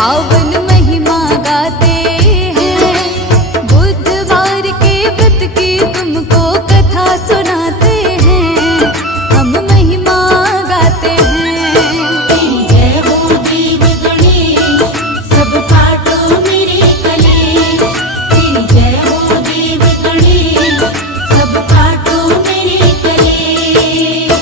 पावन महिमा गाते हैं, बुधवार के व्रत की तुमको कथा सुनाते हैं, हम महिमा गाते हैं। तेरी जय हो देव गणेश, सब काटो मेरे कलेश। तेरी जय हो देव गणेश, सब काटो मेरे कलेश।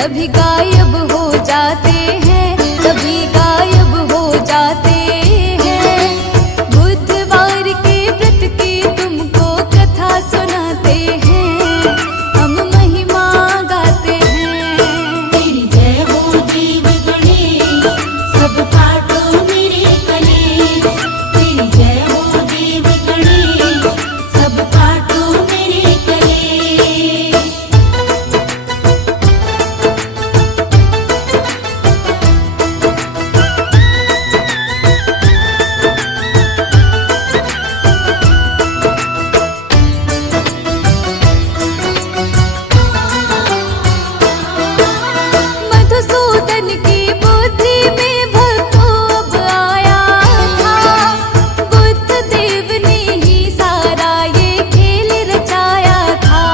सभी गायब हो जाते हैं, सभी गायब हो जाते हैं। बुधवार के व्रत की तुमको कथा सुनाते हैं, हम महिमा गाते हैं। तेरी जय हो देव गणेश, सब काटो मेरे कलेश। तेरी जय हो देव गणेश, सब काटो मेरे कलेश। मधुसूदन की बुद्धि में भक्तों अब आया था, बुद्ध देव ने ही सारा ये खेल रचाया था।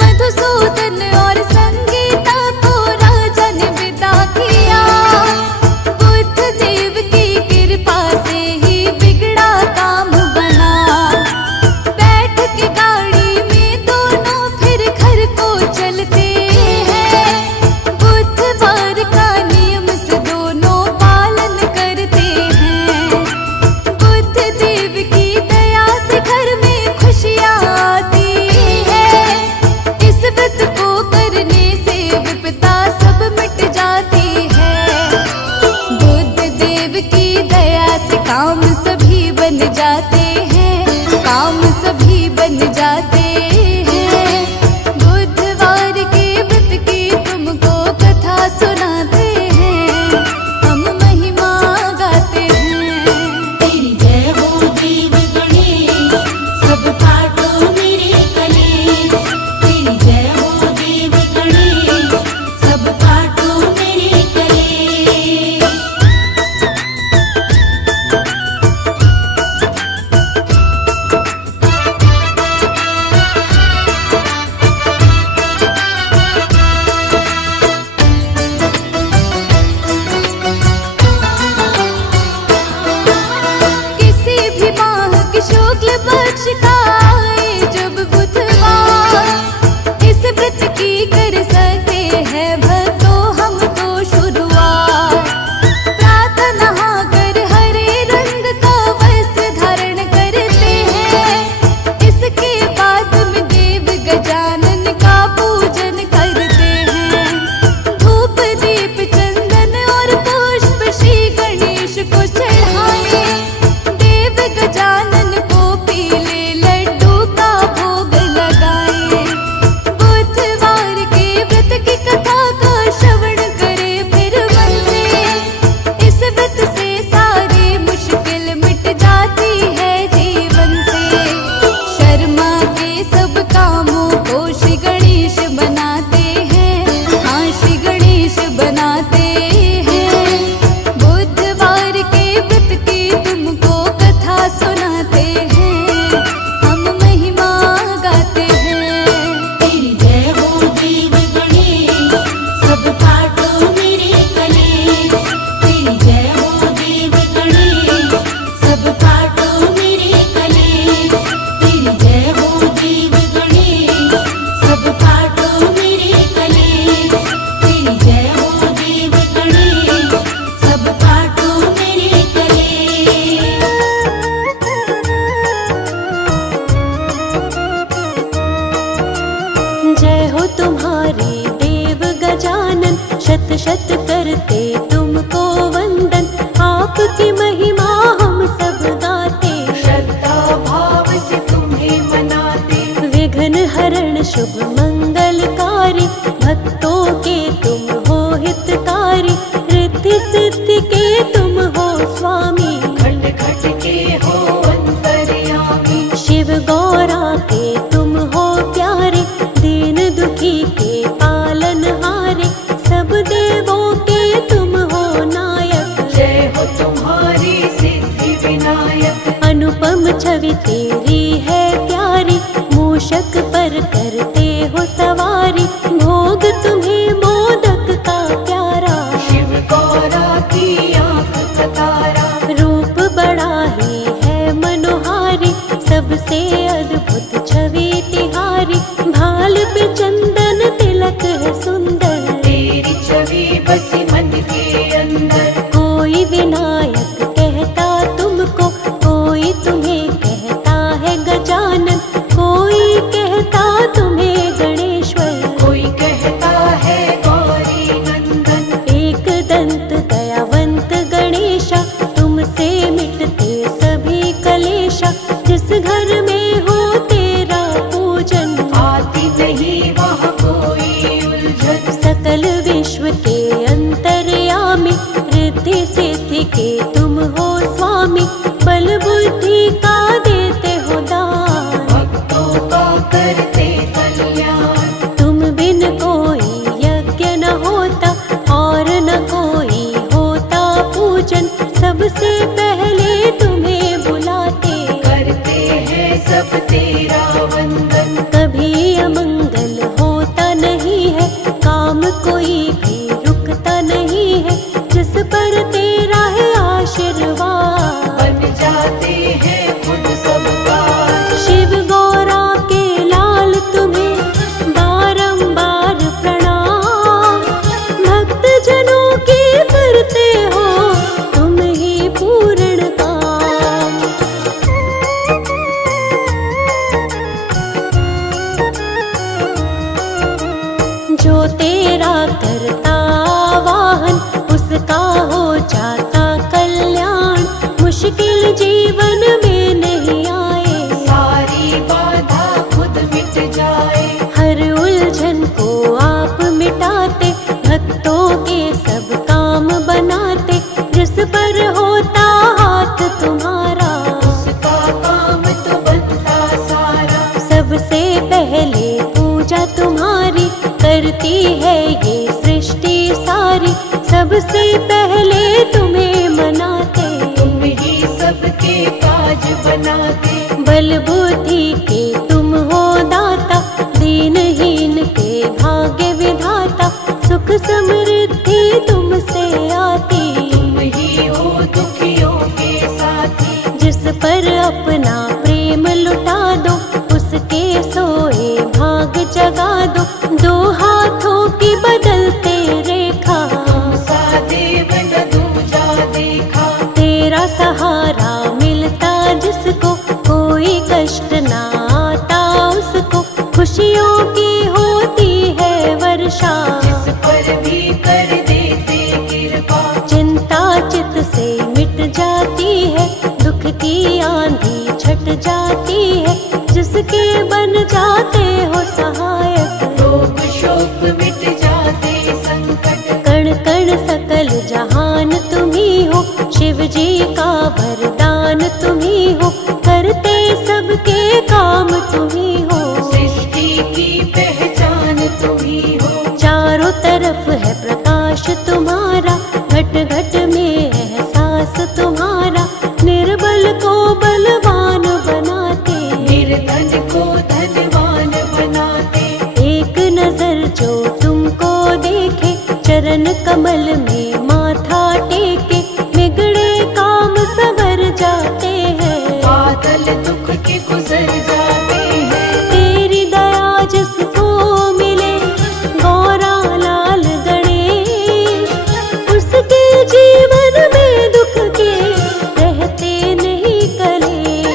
मधुसूदन और संगीता को राजा ने विदा किया, बुद्ध देव की कृपा से ही बिगड़ा काम बना। बैठ के गाड़ी में दोनों फिर घर को चलते हैं, बुधवार का नियम से दोनों पालन करते हैं। बुद्ध देव की दया से घर में खुशियाँ आती है, इस व्रत को करने से विपदा सब मिट जाती है। बुद्ध देव की दया से काम सभी बन जाते हैं, काम सभी बन जाते हैं। बुधवार के व्रत की तुमको कथा सुनाते हैं, हम महिमा गाते हैं। तेरी जय हो देव गणेश, सब काटो मेरे कलेश। तेरी जय हो देव गणेश, सब काटो मेरे कलेश। किसी भी माह की शुक्ल पक्ष का आए जब बुधवार, इस व्रत की कर सकते हैं भक्तों हम तो शुरुआत। प्रातः नहाकर हरे रंग का वस्त्र धारण करते हैं, इसके बाद में देव गजानन का पूजन करते हैं। धूप दीप चंदन और पुष्प श्री गणेश को चढ़ाए, देव गजानन को पीले लड्डू का भोग लगाए। बुधवार के व्रत की कथा का श्रवण करे फिर मन से, इस व्रत से सारी मुश्किल मिट जाती है जीवन से। शर्मा के सब कामों को श्री गणेश बनाते हैं, हाँ श्री गणेश बनाते हैं। बुधवार के व्रत की तुमको कथा सुनाते हैं, हम महिमा गाते हैं। तेरी जय हो देव गणेश, सब काटो मेरे कलेश। तेरी जय हो देव गणेश, सब काटो मेरे कलेश। तेरी जय हो देव गणेश, सब काटो मेरे कलेश। तेरी जय हो देव गणेश, सब काटो मेरे कलेश। जय हो तुम्हारी देव गजानन, शत शत करते तुमको वंदन। आपकी महिमा हम सब गाते, श्रद्धा भाव से तुम्हें मनाते। विघ्न हरण शुभ मंगलकारी, भक्तों के तुम हो हितकारी। रिद्धि सिद्धि के तुम हो स्वामी, खंड खट के हो अंतर्यामी। शिव गौरा के तुम हो प्यारे, दीन दुखी के पालनहारे। सब देवों के तुम हो नायक, जय हो तुम्हारी सिद्धि विनायक। अनुपम छवि तेरी है प्यारी, मूषक पर करते हो सवारी। भोग तुम्हें मोदक का प्यारा, शिव गौरा की आंख का तारा। रूप बड़ा ही है मनोहारी, सबसे अद्भुत छवि तिहारी। भाल पे चंदन तिलक है सुंदर, तेरा करता वाहन उसका हो जाता कल्याण। मुश्किल जीवन में नहीं आए, सारी बाधा खुद मिट जाए। हर उलझन को आप मिटाते, भक्तों के सब काम बनाते। जिस पर होता हाथ तुम्हारा उसका काम तो बनता सारा। सबसे पहले पूजा तुम्हारी करती है ये सृष्टि सारी। सबसे पहले तुम्हें मनाते, तुम ही सबके काज बनाते। बल बुद्धि के तुम हो दाता, दीनहीन के भाग्य विधाता। सुख समृद्धि तुमसे आती, तुम ही हो दुखियों के साथी। जिस पर अपना प्रेम लुटा दो उसके सोए भाग जगा दो। दो हाथों की बदलते रेखा, तुम सा देव न दूजा देखा। तेरा सहारा मिलता जिसको, कोई कष्ट ना आता उसको। खुशियों की होती है वर्षा, जिस पर भी कर देते कृपा। चिंता चित से मिट जाती है, दुख की आंधी छट जाती है। जिसके बन जाते हो सहायक, रोग शोक मिट जाते संकट। कण कण सकल जहान तुम्ही हो, शिव जी का वरदान तुम्ही हो। करते सबके काम तुम्ही हो, सृष्टि की पहचान तुम ही हो। चारों तरफ है प्रकाश तुम्हारा, घट घट में एहसास तुम्हारा। निर्बल को बलवान बनाते, निर्धन को धनवान बनाते। एक नजर जो तुमको देखे, चरण कमल में माथा टेके। बिगड़े काम सवर जाते हैं, बादल दुख के गुजर जाते हैं। तेरी दया जिसको मिले गौरा लाल गणेश, उसके जीवन में दुख के रहते नहीं कलेश।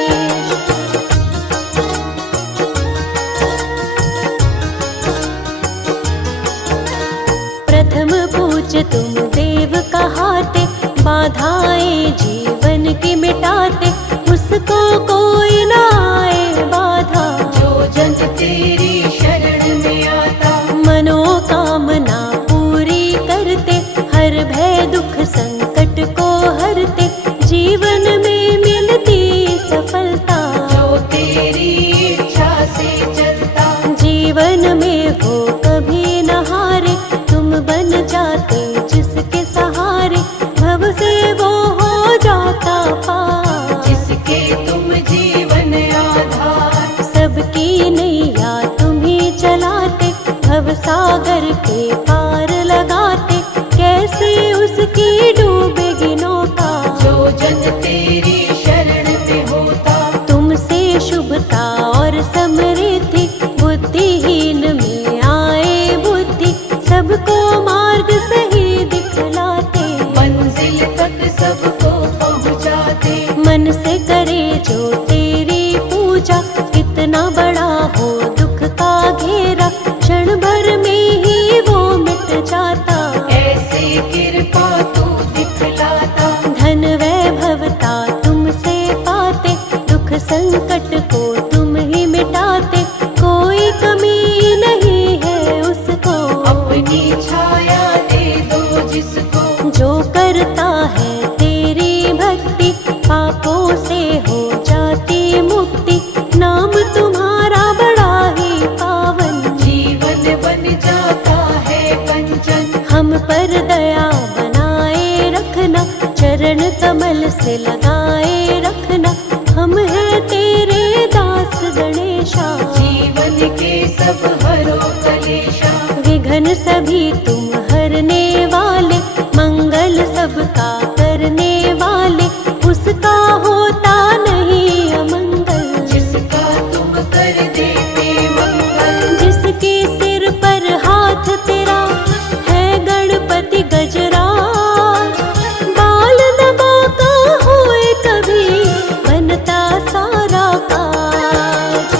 प्रथम पूज तुम देव कहाते, बाधाएं जीवन की मिटाते। उसको कोई ना आए बाधा, जो जन तेरी शरण में आता। मनोकामना पूरी करते, हर भय दुख संकट को हरते। जीवन में मिलती सफलता, जो तेरी इच्छा से चलता। जीवन में वो कभी न हारे। तुम बन जाते जिसके सहारे, भव से वो हो जाता पार। जिसके तुम जीवन आधार। सबकी नैया तुम ही चलाते, भव सागर के पार लगाते। कैसे उसकी डूबेगी नौका, जो जन तेरी शरण में होता। तुमसे शुभता और समृद्धि, बुद्धिहीन में आए बुद्धि। सबको मार्ग सही दिखलाते, मंजिल तक सबको पहुँचाते। मन से करे जो तेरी पूजा। कितना बड़ा हो दुख का घेरा, क्षण भर में ही वो मिट जाता। ऐसे कृपा तू दिखलाता। धन वैभवता तुमसे पाते, दुख संकट को तुम ही मिटाते। कोई कमी नहीं है उसको, अपनी छाया दे दो जिसको। जो करता है तेरी भक्ति, पापों से हो जाती मुक्ति। नाम तुम्हारा बड़ा ही पावन, जीवन बन जाता है कंचन। हम पर दया बनाए रखना, चरण कमल से लगाए रखना। हम है तेरे दास गणेशा, जीवन के सब हरो कलेशा। विघ्न सभी तुम हरने वाले, मंगल सबका करने वाले। उसका होता नहीं अमंगल, जिसका तुम कर देते मंगल। जिसके सिर पर हाथ तेरा है गणपति गजराज। बाल दबा का होए कभी बनता सारा काज।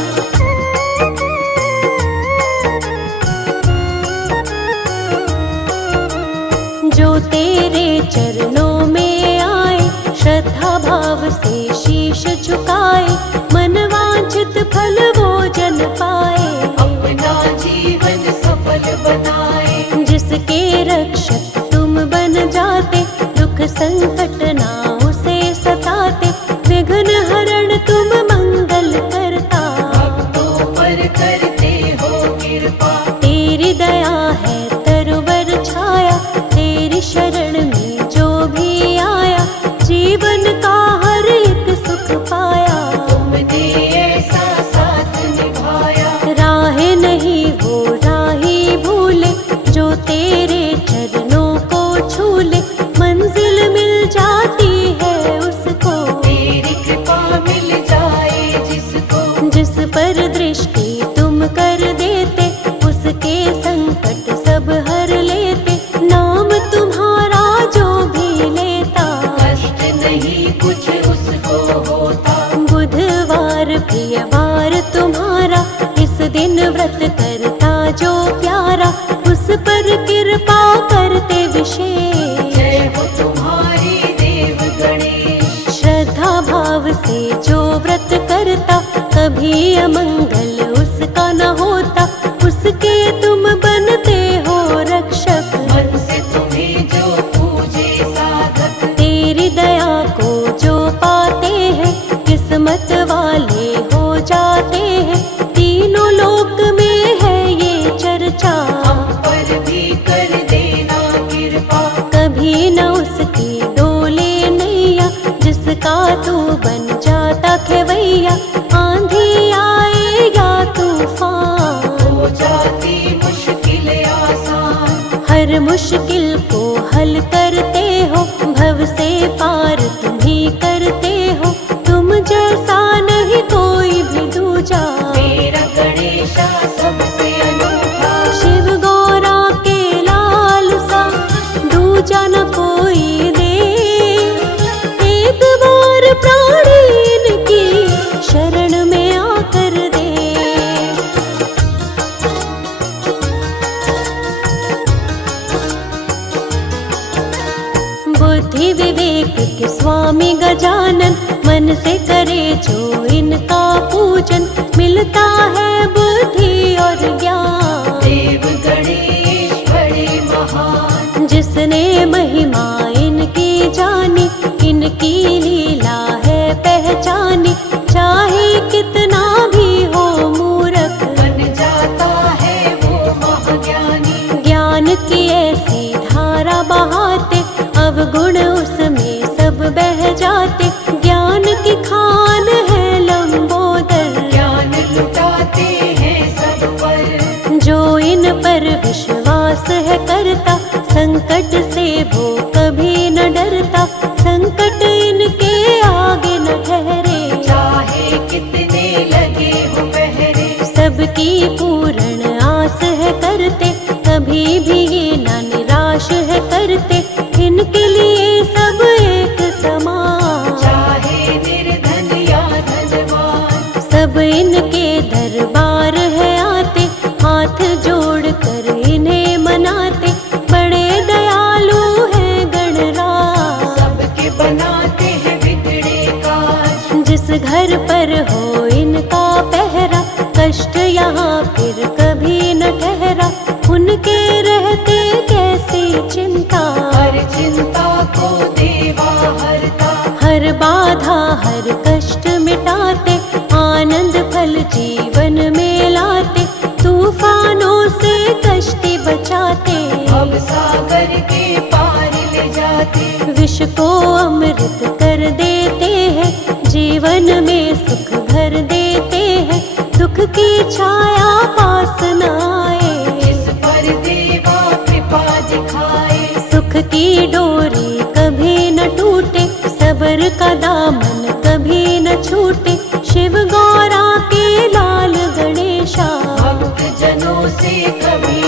भाव से शीश झुकाए, मन वांछित फल वो जन पाए। अपना जीवन सफल बनाए, जिसके रक्षक तुम बन जाते, दुख संकट ना उसे सताते। विघ्न हरण तुम मंगल करता, भक्तों पर करते हो कृपा। तेरी दया है तरुवर छाया, तेरी शरण में जो भी आया, जीवन का हर एक सुख पाया। तुमने ऐसा साथ निभाया, राह नहीं वो राही भूले, जो तेरे चरणों को छूले। मंजिल मिल जाती है उसको, तेरी कृपा मिल जाए जिसको। जिस पर दृष्टि तुम कर देते, उसके संकट सब हर लेते। नाम तुम्हारा जो भी लेता, कष्ट नहीं कुछ उसको होता। बुधवार प्रियवार तुम्हारा, इस दिन व्रत करता जो प्यारा, उस पर कृपा करते विशेष। जय हो तुम्हारी देव गणेश, श्रद्धा भाव से जो व्रत करता, कभी अमंगल उसका न होता। उसके तुम बनते हो रक्षक, मन से तुम्हें जो पूजे साधक। तेरी दया को जो पाते हैं, किस्मत वाले हो जाते हैं। तीनों लोक में है ये चर्चा, हम पर भी कर देना कृपा। कभी न उसकी डोले नैया, जिसका तू बन जाता खेवैया। आंधी आए या तूफान, हो जाती मुश्किल आसान। हर मुश्किल को हल करते हो, भव से पार तुम ही करते हो। तुम जैसा नहीं कोई भी दूजा, मेरा गणेशा सबसे अनूठा। शिव गौरा के लाल सा दूजा न कोई दे। एक बार प्राणी इनकी शरण में आकर दे। बुद्धि विवेक के स्वामी गजानन, मन से करे जो इनका पूजन, मिलता है बुद्धि और ज्ञान। देव गणेश बड़े महान, जिसने महिमा इनकी जानी, इनकी लीला है पहचानी। चाहे कितना भी हो मूर्ख, बन जाता है वो महाज्ञानी। ज्ञान की ऐसी धारा बहाते, अवगुण उसमें सब बह जाते। ज्ञान की खान है लंबोदर, ज्ञान लुटाते हैं सब पर। जो इन पर विश्वास है करता, संकट से वो कभी न डरता। संकट इनके आगे न ठहरे, चाहे कितने लगे हो पहरे। सबकी पूर्ण आस है करते, कभी भी ये न निराश है करते। इनके लिए सब एक समान, चाहे निर्धन या धनवान। सब इनके दरबार है आते, हाथ जोड़ कर इन्हें मनाते। बड़े दयालु है गणराज, सबके बनाते हैं बिगड़े काज। जिस घर पर हो इनका पहरा, कष्ट यहाँ फिर कभी न ठहरा। उनके रहते कैसी चिंता, हर चिंता को देवा हरता। हर बाधा हर कष्ट मिटाते, आनंद फल जीवन में लाते। तूफानों से कश्ती बचाते, अब सागर के पार ले जाते। विष को अमृत कर देते हैं, जीवन में सुख भर देते हैं। दुख की छाया पास न आए, जिस पर देवा कृपा दिखाए। सुख की डोरी कभी न टूटे, सबर का दामन कभी न छूटे। शिव गौरा के लाल गणेशा, भक्त जनों से कभी